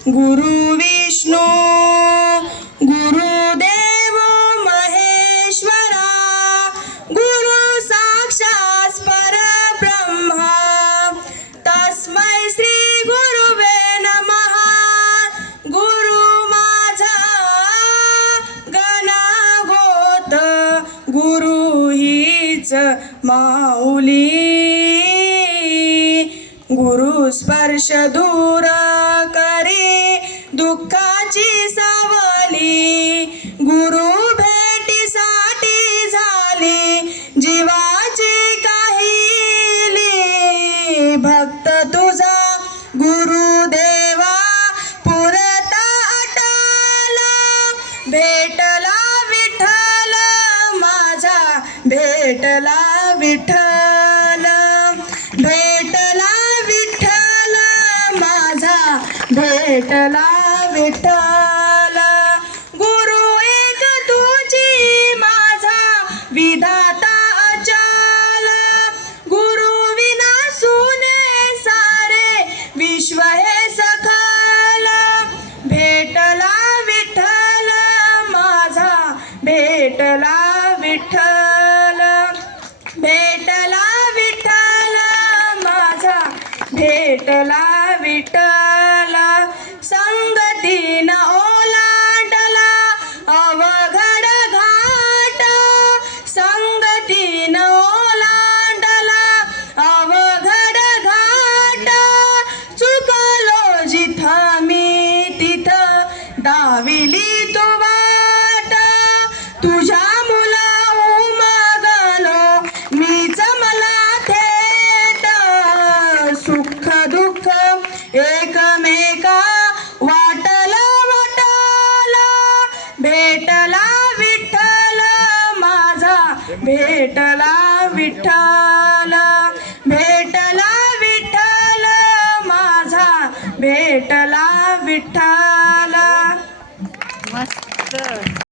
गुरु विष्णू गुरुदेव महेश्वरा, गुरु साक्षात् परब्रह्मा, तस्मै श्री गुरुवे नमः. गुरु माझा गणगोत, गुरु हीच माऊली. गुरु स्पर्श दूर करे दुःखाची सावली, गुरु भेटीसाठी झाली जीवाची काहिली. भक्त तुझा गुरुदेवा पुरता अटला, भेटला विठ्ठल माझा, भेटला विठ्ठल, भेटला विठ्ठल माझा, भेटला विठ्ठल. गुरु एक तुझी माझा विधाता अचल, गुरु विना सुने सारे विश्व हे सखल. भेटला विठ्ठल माझा, भेटला विठ्ठल, भेटला विठ्ठल माझा, भेटला विठ्ठल. संगतीन ओलांडला अवघड घाट, संगतीन ओलांडला अवघड घाट. चुकलो जिथं मी तिथं दाविली तू वाट, तुझ्या मुला उमगलो मीच मला थेट. सुख दुःख एकमेका वाटल वाटल, भेटला विठ्ठल माझा, भेटला विठ्ठल, भेटला विठ्ठल माझा, भेटला विठ्ठल. मस्त.